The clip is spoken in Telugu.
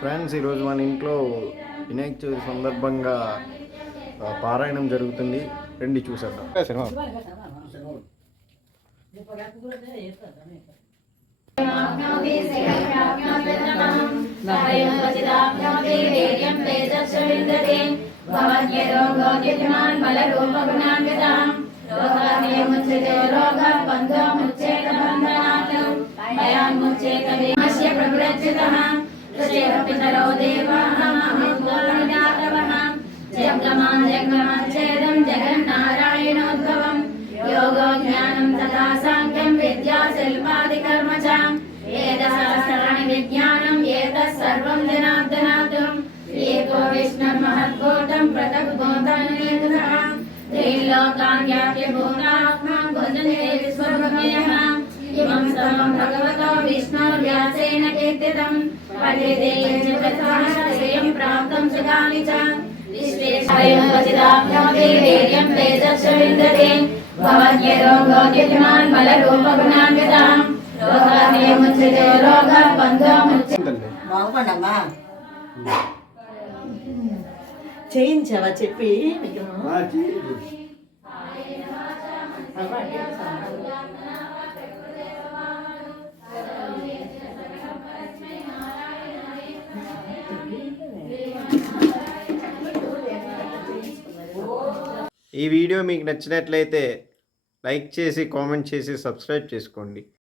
ఫ్రెండ్స్, ఈరోజు మన ఇంట్లో వినాయక చవితి సందర్భంగా పారాయణం జరుగుతుంది. రండి చూసేద్దాం. సినిమా पितरो देवाः महत्त्वजातवः जगमाञ्जगमच्छेदं जगन्नारायणोद्भवं योगो ज्ञानं तथा साङ्ख्यं विद्या शिल्पादिकर्म च एतत्सहस्राणि विज्ञानम् एतत् सर्वं जनार्दनात् एको विष्णुर्महद्भूतं पृथग्भूतान्येकः त्रिलोकान् व्याप्य भूतात्मा भुजने विश्वभूतयः इमं सर्वं भगवतो विष्णुर्व्यासेन कीर्तितं पठेते यज्ञप्रसादं प्राप्तं च कानि च विश्वेश्वरयोगचिदाभ्योऽपि वीर्यं तेजश्च विन्दते भवद्यरोगोद्युतिमान् बलरूपगुणान्वितः रोगान्यमुच्यते रोगः बन्धोमुच्यते బాగుపడమ్మా చేయించావా చెప్పి ఈ వీడియో మీకు నచ్చినట్లయితే లైక్ చేసి కామెంట్ చేసి సబ్స్క్రైబ్ చేసుకోండి.